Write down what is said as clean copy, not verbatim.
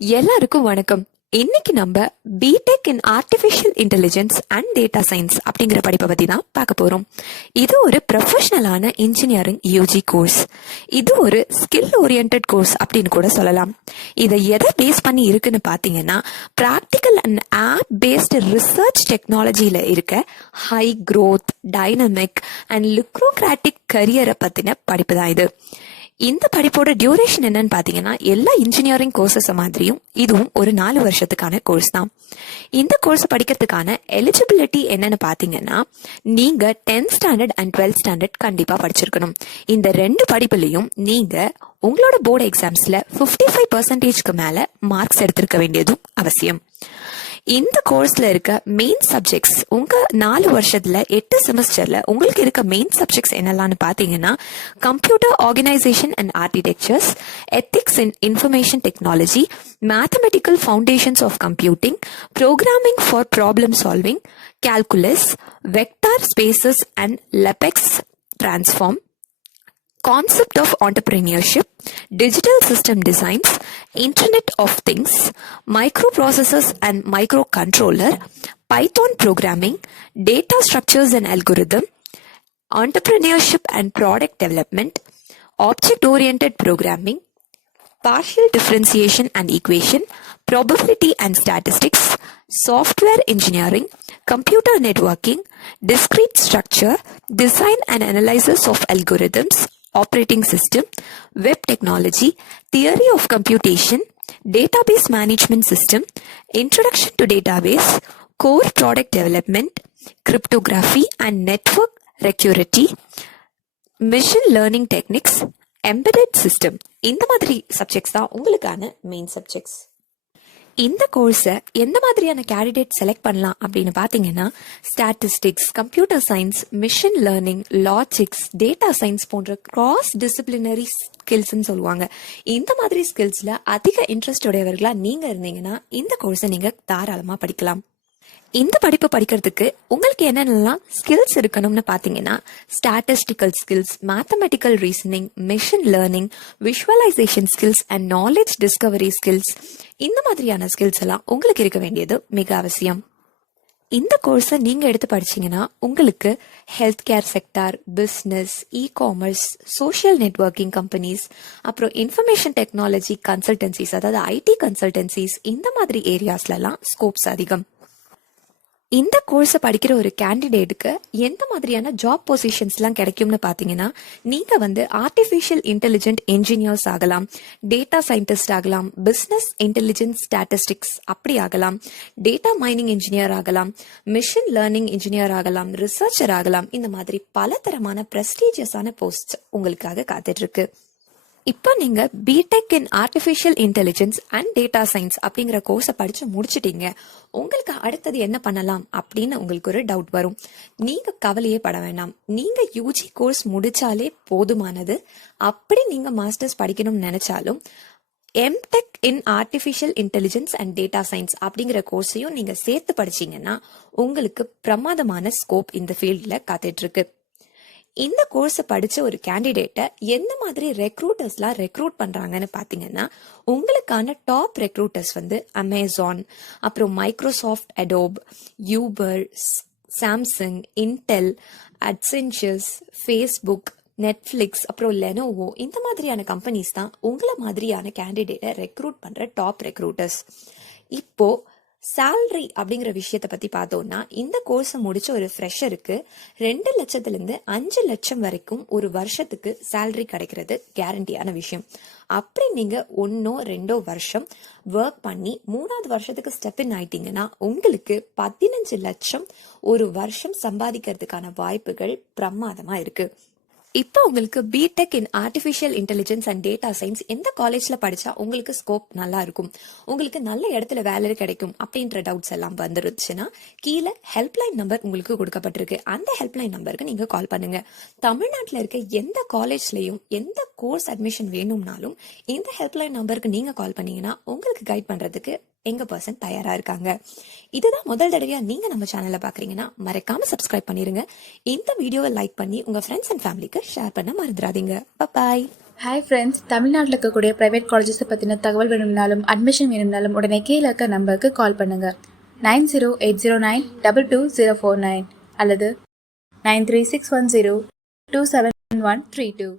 எல்லாருக்கும் வணக்கம். இன்னைக்கு நம்ம BTech in artificial intelligence and data science அப்படிங்கிற படிப்பை பத்தி தான் பார்க்க போறோம். இது ஒரு ப்ரொஃபஷனலான இன்ஜினியரிங் யூஜி கோர்ஸ். இது ஒரு ஸ்கில் ஓரியன்ட் கோர்ஸ் அப்படின்னு கூட சொல்லலாம். இதை எதை பேஸ் பண்ணி இருக்குன்னு பாத்தீங்கன்னா, practical and app based research டெக்னாலஜியில இருக்க high growth, dynamic and lucrative கரியரை பத்தின படிப்பு தான் இது. இந்த படிப்போட டியூரேஷன் என்னன்னு பாத்தீங்கன்னா, எல்லா இன்ஜினியரிங் கோர்சஸ் மாதிரியும் இதுவும் ஒரு 4 வருஷத்துக்கான கோர்ஸ் தான். இந்த கோர்ஸ் படிக்கிறதுக்கான எலிஜிபிலிட்டி என்னன்னு பாத்தீங்கன்னா, நீங்க 10th standard and 12th standard கண்டிப்பா படிச்சிருக்கணும். இந்த 2 படிப்புலயும் நீங்க உங்களோட போர்டு எக்ஸாம்ஸ்ல 55% மேல மார்க்ஸ் எடுத்திருக்க வேண்டியதும் அவசியம். இந்த கோர்ஸ்ல இருக்க மெயின் சப்ஜெக்ட்ஸ், உங்க 4 வருஷத்துல 8 செமஸ்டர்ல உங்களுக்கு இருக்க மெயின் சப்ஜெக்ட்ஸ் என்னெல்லாம்னு பாத்தீங்கன்னா, computer organisation and architectures, ethics in information technology, mathematical foundations of computing, programming for problem solving, calculus, vector spaces and Laplace transform, concept of entrepreneurship, digital system designs, internet of things, microprocessors and microcontroller, Python programming, data structures and algorithm, entrepreneurship and product development, object oriented programming, partial differentiation and equation, probability and statistics, software engineering, computer networking, discrete structure, design and analysis of algorithms, operating system, web technology, theory of computation, database management system, introduction to database, core product development, cryptography and network security, machine learning techniques, embedded system. இந்த மாதிரி subjects தான் உங்களுக்கான main subjects. இந்த கோர்ஸை எந்த மாதிரியான candidate select பண்ணலாம் அப்படின்னு பாத்தீங்கன்னா, statistics, computer science, machine learning, logics, data science போன்ற கிராஸ் டிசிப்ளினரி ஸ்கில்ஸ்ன்னு சொல்லுவாங்க. இந்த மாதிரி ஸ்கில்ஸ்ல அதிக இன்ட்ரெஸ்ட் உடையவர்களா நீங்க இருந்தீங்கன்னா இந்த கோர்ஸை நீங்க தாராளமா படிக்கலாம். இந்த படிப்பு படிக்கிறதுக்கு உங்களுக்கு என்னென்னலாம் ஸ்கில்ஸ் இருக்கணும்னு பாத்தீங்கன்னா, statistical skills, mathematical reasoning, machine learning, visualisation skills and knowledge discovery skills, இந்த மாதிரியான ஸ்கில்ஸ் எல்லாம் உங்களுக்கு இருக்க வேண்டியது மிக அவசியம். இந்த கோர்ஸை நீங்க எடுத்து படிச்சீங்கன்னா உங்களுக்கு health care sector, business, e-commerce, social networking companies, அப்புறம் இன்ஃபர்மேஷன் டெக்னாலஜி கன்சல்டன்சிஸ், அதாவது ஐடி கன்சல்டன்சிஸ், இந்த மாதிரி ஏரியாஸ்லாம் ஸ்கோப்ஸ் அதிகம். இந்த கோர்ஸை படிக்கிற ஒரு கேண்டிடேட்டுக்கு எந்த மாதிரியான ஜாப் பொசிஷன்ஸ்லாம் கிடைக்கும்னு பார்த்தீங்கன்னா, நீங்கள் ஆர்டிஃபிஷியல் இன்டெலிஜென்ட் என்ஜினியர்ஸ் ஆகலாம், டேட்டா சயின்டிஸ்ட் ஆகலாம், பிஸ்னஸ் இன்டெலிஜென்ஸ் ஸ்டாட்டிஸ்டிக்ஸ் அப்படி ஆகலாம், டேட்டா மைனிங் இன்ஜினியர் ஆகலாம், மிஷின் லேர்னிங் இன்ஜினியர் ஆகலாம், ரிசர்ச்சர் ஆகலாம். இந்த மாதிரி பலதரமான ப்ரெஸ்டீஜியஸான போஸ்ட் உங்களுக்காக காத்துட்டு இருக்கு. இப்போ நீங்க BTech in artificial intelligence and data science அப்படிங்கிற கோர்ஸை படிச்சு முடிச்சிட்டீங்க. உங்களுக்கு அடுத்தது என்ன பண்ணலாம் அப்படின்னு உங்களுக்கு ஒரு டவுட் வரும். நீங்க கவலையே பட வேண்டாம். நீங்க யூஜி கோர்ஸ் முடிச்சாலே போதுமானது. அப்படி நீங்க மாஸ்டர்ஸ் படிக்கணும்னு நினைச்சாலும் MTech in artificial intelligence and data science அப்படிங்கிற கோர்ஸையும் நீங்க சேர்த்து படிச்சீங்கன்னா உங்களுக்கு பிரமாதமான ஸ்கோப் இந்த ஃபீல்ட்ல காத்துட்டு இருக்கு. இந்த கோர்ஸை படிச்ச ஒரு கேண்டிடேட்டை எந்த மாதிரி ரெக்ரூட்டர்ஸ்லாம் ரெக்ரூட் பண்றாங்கன்னு பாத்தீங்கன்னா, உங்களுக்கான டாப் ரெக்ரூட்டர்ஸ் அமேசான், அப்புறம் Microsoft, Adobe, Uber, Samsung, Intel, Accentures, Facebook, Netflix, அப்புறம் லெனோவோ, இந்த மாதிரியான கம்பெனிஸ் தான் உங்களை மாதிரியான கேண்டிடேட்டை ரெக்ரூட் பண்ற டாப் ரெக்ரூட்டர்ஸ். இப்போ சேலரி அப்படிங்கிற விஷயத்த பத்தி பார்த்தோம்னா, இந்த கோர்ஸ் முடிச்ச ஒரு ஃப்ரெஷருக்கு 2 லட்சத்திலிருந்து 5 லட்சம் வரைக்கும் ஒரு வருஷத்துக்கு சேலரி கிடைக்கிறது கேரண்டியான விஷயம். அப்படி நீங்க 1 or 2 வருஷம் ஒர்க் பண்ணி 3வது வருஷத்துக்கு ஸ்டெப் இன் ஆயிட்டீங்கன்னா உங்களுக்கு 15 லட்சம் ஒரு வருஷம் சம்பாதிக்கிறதுக்கான வாய்ப்புகள் பிரமாதமா இருக்கு. இப்போ உங்களுக்கு BTech in artificial intelligence and data science எந்த காலேஜ்ல படிச்சா உங்களுக்கு ஸ்கோப் நல்லா இருக்கும், உங்களுக்கு நல்ல இடத்துல வேலை கிடைக்கும் அப்படின்ற டவுட்ஸ் எல்லாம் வந்துருச்சுன்னா, கீழே ஹெல்ப்லைன் நம்பர் உங்களுக்கு கொடுக்கப்பட்டிருக்கு. அந்த ஹெல்ப்லைன் நம்பருக்கு நீங்க கால் பண்ணுங்க. தமிழ்நாட்டில் இருக்க எந்த காலேஜ்லயும் எந்த கோர்ஸ் அட்மிஷன் வேணும்னாலும் இந்த ஹெல்ப்லைன் நம்பருக்கு நீங்க கால் பண்ணீங்கன்னா உங்களுக்கு கைட் பண்றதுக்கு எங்க பர்சன் தயாரா இருக்காங்க. இதுதான் முதல் தடவையா நீங்க நம்ம சேனலை பாக்குறீங்கன்னா மறக்காம சப்ஸ்கிரைப் பண்ணிருங்க. இந்த வீடியோவை லைக் பண்ணி உங்க ஃப்ரெண்ட்ஸ் அண்ட் ஃபேமிலிக்கு ஷேர் பண்ண மறந்துடாதீங்க. பாய். ஹாய் ஃப்ரெண்ட்ஸ், தமிழ்நாட்டில் இருக்கக்கூடிய ப்ரைவேட் காலேஜஸை பற்றின தகவல் வேணும்னாலும் அட்மிஷன் வேணும்னாலும் உடனே கீழே இருக்க நம்பருக்கு கால் பண்ணுங்கள். 9080922049 அல்லது 93610271132.